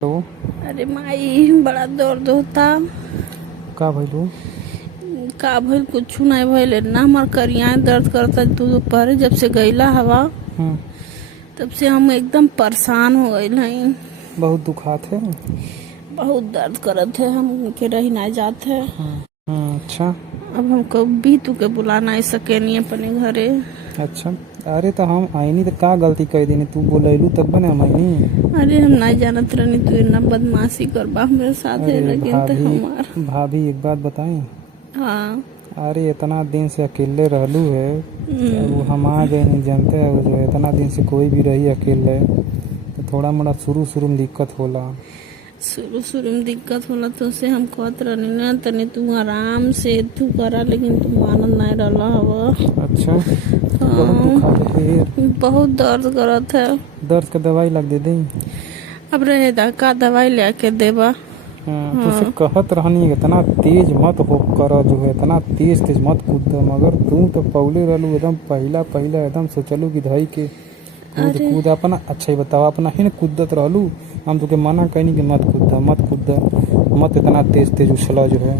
तो अरे माई बड़ा दर्द होता। का भइलू? का भइल कुछ नहीं भइल, ना हमार करिया दर्द करता। तू दोपहर जब से गईला हवा हम्म। तब से हम एकदम परेशान हो गईल हई। बहुत दुखात है। बहुत दर्द करत है, हम के रही ना जात है। अच्छा। अब हम कभी तू के बुला नहीं सके नहीं अपने घरे। अच्छा। अरे तो हम आईनी तो का गलती कर देनी, तू बोलैलू तब बने हम आईनी। अरे हम नहीं जानत रहनी तू इतना बदमाशी करबा हमरे साथ है, अरे लेकिन तो भाभी, हमार भाभी एक बात बताएं। हाँ। अरे इतना दिन से अकेले रहलू है, वो हम आ गए नहीं जानते है। वो जो है इतना दिन से कोई भी रही अकेले तो थोड़ा मोड़ा शुरू शुरू में दिक्कत होला। शुरू शुरू में दिक्कत होला तो से हम कहत रहनी ना तनी तू आराम से तू करा, लेकिन तू मानत नहीं रहला हवा। अच्छा। बहुत दुखात है फिर? बहुत दर्द करत है। दर्द का दवाई लग दे दी। अब रहे दा का दवाई लेके देबा। तो उसे कहत रहनी इतना तेज मत हो कर, जो है इतना तेज तेज मत कूद। मगर तू तो पौले रहलू एकदम पहला पहला एकदम सोचलू कि धई के कूद कूद अपना। अच्छा ही बताओ, अपना ही न कूदत रहलू। हम तो के मना कहनी कि मत कूद मत कूद, मत इतना तेज तेज उछला जो है।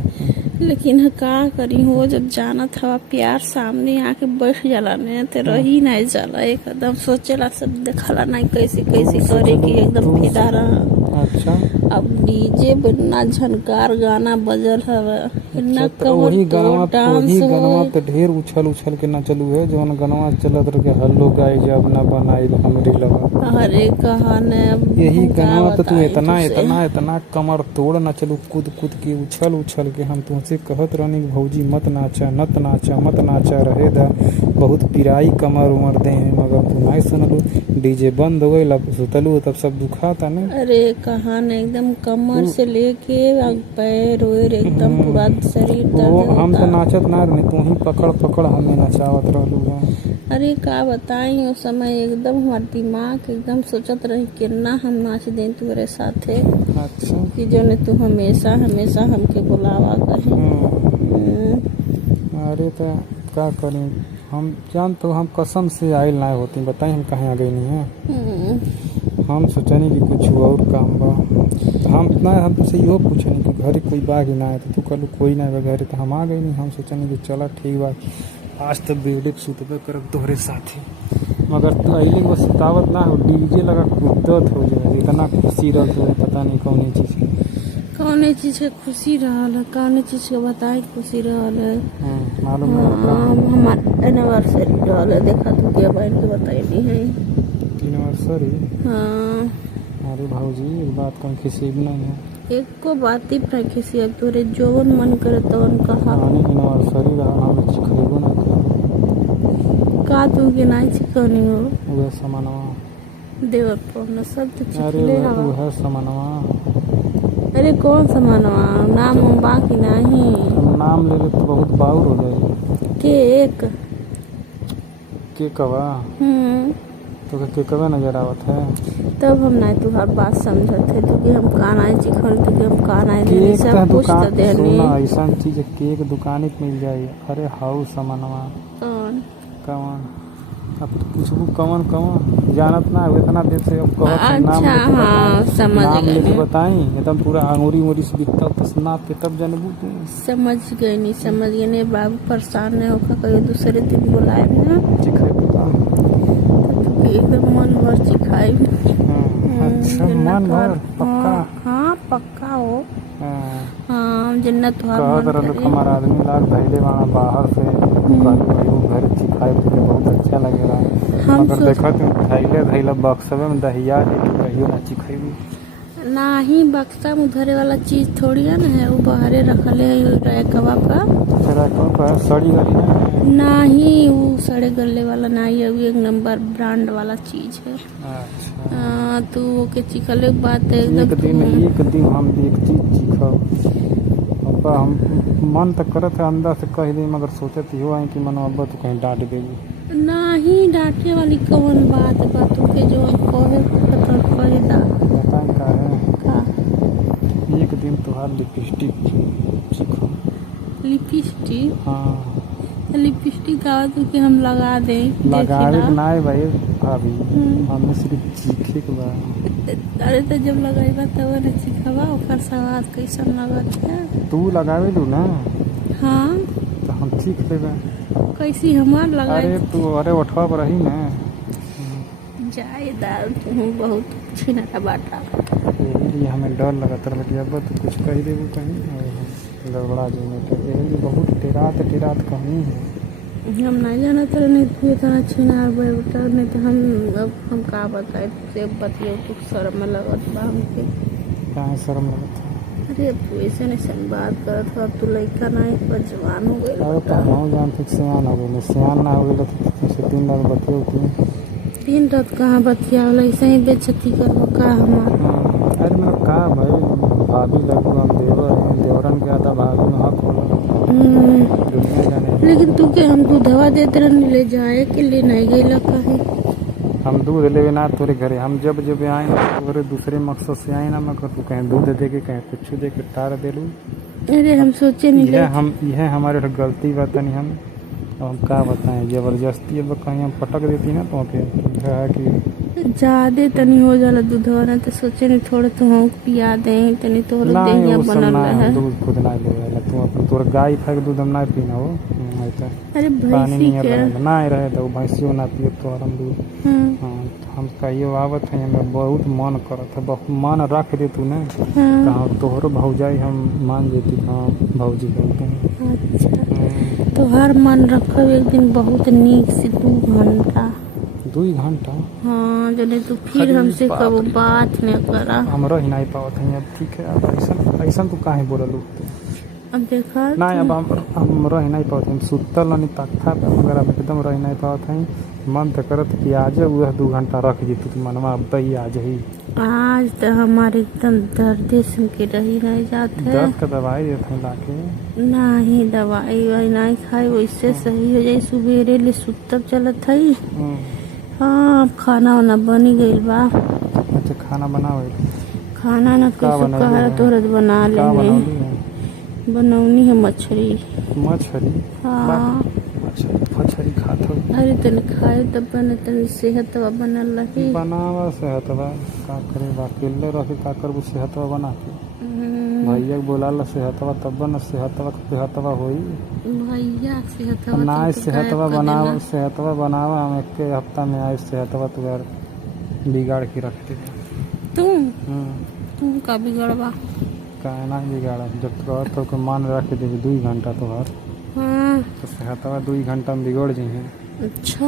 लेकिन का करी हो, जब जानत हवा प्यार सामने आके बैठ जाला ने तो रही नहीं जाला। एकदम सोचेला सब देखला नहीं कैसे कैसे करे कि एकदम फिदा रहा। अच्छा। अब डीजे बिना झनकार गाना बजल हवा, इतना तो वही गनवा डांस हो। तो ढेर उछल उछल के ना चलू है, जौन गनवा चलत रहे हल्लो गाय जब ना बनाई हमरी लगा। अरे कहा ने यही गनवा तो तू इतना इतना इतना कमर तोड़ ना चलू, कूद कूद के उछल उछल के। हम तुमसे कहत रहनी भौजी मत नाचा मत नाचा मत नाचा, रहे दा बहुत पिराई कमर उमर दे, मगर तू नहीं सुनलू। डीजे बंद हो गई, सुतलू तब सब दुखाता ना। अरे कहा ने एकदम कमर से लेके पैर वैर एकदम पूरा शरीर वो दर्द हम तो होता। नाचत ना रही, तू ही पकड़ पकड़ हमें नचावत रहलू। अरे का बताई उस समय एकदम हमार दिमाग एकदम सोचत रही कितना हम नाच दें तुम्हारे साथे। अच्छा। कि जो ने तू हमेशा हमेशा हमके बुलावा कहे। अरे तो क्या करें, हम जान तो हम कसम से आयल ना होती। बताई हम कहाँ आ गई नहीं है। हम सोचनी कि कुछ और काम बा, तो हम ना हम तुझसे यो पूछनी कि घर कोई बा कि ना है, तो तू कहलू कोई ना बा घर, तो हम आ गई नहीं। हम सोचनी कि चला ठीक बा, आज तो बेड़े सुतबे करब तोहरे साथी। मगर तू अइले बस सुतावत ना हो, डीजे लगा कूदत हो जाए। इतना खुशी रह तो पता नहीं कौन चीज़ है। कौन चीज के खुशी रहल है, कौन चीज के बताई खुशी रहल है। मालूम है हमार एनिवर्सरी रहल है, देखा तू के बहन के बताई है। एनिवर्सरी? हाँ। अरे भाऊजी एक बात कम खिसी भी नहीं है। एको बात ही पर खिसी, अब तोरे जोवन मन करे तवन कहा। एनिवर्सरी रहा हम खरीदो नहीं का तू के नहीं चिकनी हो वह सामानवा देवर पौना सब तो अरे चिखले हवा। वह सामानवा। अरे कौन सा मनवा नाम बाकी नहीं। तुम नाम ले ले तो बहुत बाउर हो जाएगी। केक। केकवा? तो केकवा नजर आवत है। तब हम नहीं तुहार बात समझत है, क्योंकि हम काना चिखल क्योंकि हम काना देने केक सब कुछ तो देने। सुना ऐसा चीज है, केक दुकान पे मिल जाए। अरे हाउ सामानवा कौन कवन? अब पूछबू कवन कवन जानत ना हो इतना देर से। अब कहत है नाम अच्छा लेके हाँ समझ नाम लेके गई। बताई एकदम पूरा अंगूरी उंगूरी से दिखता तो नाप के तब जानबू तू। समझ गई नहीं समझ गई नहीं बाबू, परेशान नहीं होकर कहीं दूसरे दिन बुलाए ना चिखे बता। तो एकदम मन भर चिखाई। अच्छा मन भर पक्का? हाँ पक्का हो। हाँ। हाँ जन्नत तुहार कहत मन रहलू करे। हमार आदमी लाग धैले वहाँ बाहर से, कहलू घर चिखाए तुझे बहुत अच्छा लगेगा। हम मगर देखा तुम धैले धैले बक्सवे में दहिया लेके कहियो ना चिखैबू। नहीं बक्सा में उधरे वाला चीज थोड़ी है ना, वो बाहरे रखले रैकवा का। तेरा कौन का सड़ी गली है? नहीं वो सड़े गले वाला नहीं है, वो एक नंबर ब्रांड वाला चीज है। अच्छा। तो वो के चिखले के बात है एक दिन हम एक चीज सीखब। अब्बा हम मन तो करत है अंदर से कह दी, मगर सोचत ही हो कि मन अब्बा तो कहीं डांट देगी। नहीं डांटे वाली कौन बात बा, तुके जो कहे कहे दा। बताएं का है का एक दिन तुहार लिपस्टिक सीखब। लिपस्टिक? हाँ लिपस्टिक आवा तो कि हम लगा दें लगावे के ना भाई भाभी, हमें सिर्फ चीखे ठीक बा। अरे तो जब लगेगा तब न चिखवा ओकर स्वाद कैसन लगत है। तू लगावे लू ना हाँ तो हम सीख लेबे। कैसी हमार लगाए अरे तू अरे उठवा पर रही ना। जाए दाल तुम बहुत छिनाटा बाटा। यही लिए हमें डर लगत रहा कि अब तो कुछ कही देबू कहीं और हम गड़बड़ा जाएंगे। तो यही लिए बहुत टेरात कहीं है। हम नहीं जाना तो नहीं तू इतना छिनार बेटा नहीं तो हम का बताए तुझसे बतियो तू शर्म में लगत बा हमके। काहे शर्म लगत है? अरे अब तू ऐसे नहीं बात करत हो। अब तू लड़का नहीं पर जवान हो गई। अरे तो हम जानते सियान हो गए सियान ना हो गए तो तुमसे 3 बार बतियो तू। दिन रात कहाँ बतियावल ऐसे ही बेइज्जती करबो का हमार। अरे मतलब का भाई भाभी लगू हम देवरन के आता भाभी में हक होला। दुनिया जाने। लेकिन तू के हम दूधवा देते रहनी ले जाए के लिए नहीं गई कहीं। हम दूध लेवे ना तोरे घरे हम जब आए ना तोरे दूसरे मकसद से आए ना मगर तू कहीं दूध दे के कहीं कुछ दे के टार देलू। अरे हम सोचे नहीं यह हमारे गलती बतानी हम का बताएं जबरदस्ती अब कहीं हम पटक देती ना तो कि ज्यादा तनी हो जाला दूधवा ना तो सोचे नहीं थोड़े तो हम पिया दे तनी तोहर देहिया बनल रहे। दूध खुद ना ले तू अपन तोर गाय फाय के दूध हम ना पीना हो। अरे पानी भैंसी नहीं के ना रहे तो भैंसियों ना पियो तो हम दूध। हाँ हम कहियो आवत है हमें बहुत मन करत है बहुत मन रख दे तू ना कहाँ तोहरो भौजाई हम मान जेती हाँ भौजी कहते हैं। अच्छा तो हर मन रखो एक दिन बहुत नीक से 2 घंटा। हाँ जो नहीं तो फिर हमसे कब बात नहीं करा। हम रह नहीं पावत है अब ठीक है अब ऐसा तू काहे बोललू। अब देखा ना अब हम रह नहीं पावत हम सुतल नहीं तख्ता पे वगैरह एकदम रह नहीं पावत है। मन तो करत कि आज वह 2 घंटा रख दी तू मनवा अब ही आज ही। आज तो हमारे एकदम दर्द सुन के रही नहीं जाते। दर्द का दवाई देते हैं लाके। नहीं दवाई वाई नहीं खाई वैसे सही हो जाए। सुबेरे ले सुतब चलत है। हाँ खाना वाना बनी गई बा। अच्छा खाना बनाओ। खाना ना कैसे कहा तोरत बना ले बनौनी है मछली। हाँ मछली खात हो। अरे तने खाए तब बने तने सेहतवा बनल रही। बनावा सेहतवा का करे अकेले रह का करबू सेहतवा बना के भैया के बोला सेहतवा तब न सेहतवा होई। भैया सेहतवा ना सेहतवा बनावा हम एक हफ्ता में आए सेहतवा तुगार बिगाड़ के रख दे। तुम का बिगड़वा काहे ना बिगाड़ा जब तो के मान रख दे 2 घंटा तो हर। हाँ तो सेहतवा 2 घंटा में बिगड़ जाए। अच्छा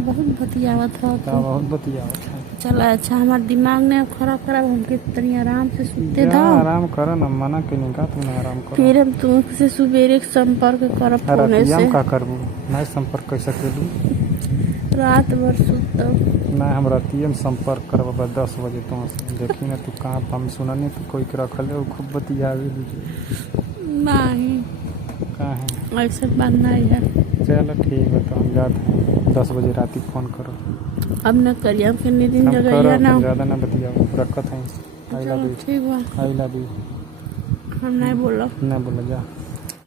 बहुत बतियावत हो तो। बहुत बतियावत है। चला अच्छा हमार दिमाग ने खराब हमके तनी आराम से सुते दो। आराम कर ना मना के नहीं का तुमने आराम कर। फिर हम तुमसे सुबेरे संपर्क करब फोन से। का करबू नहीं संपर्क कैसे करू रात भर सुतब ना हम रातिये में संपर्क करब 10 बजे तुमसे देखी ना तू कहाँ हम सुननी तो कोई के रखल है खूब बतियावे नहीं कहाँ ऐसा बात नहीं है। चलो ठीक है तो हम जाते हैं 10 बजे रात फोन करो। अब न करिए हम कितने दिन जगह ना ज़्यादा ना बतियाओ रखत है। ठीक बा आई लव यू हम नहीं बोला जा।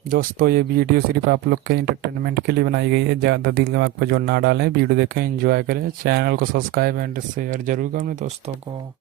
दोस्तों ये वीडियो सिर्फ आप लोग के एंटरटेनमेंट के लिए बनाई गई है। ज़्यादा दिल दिमाग पर जोर ना डालें। वीडियो देखें एंजॉय करें। चैनल को सब्सक्राइब एंड शेयर जरूर करें दोस्तों को।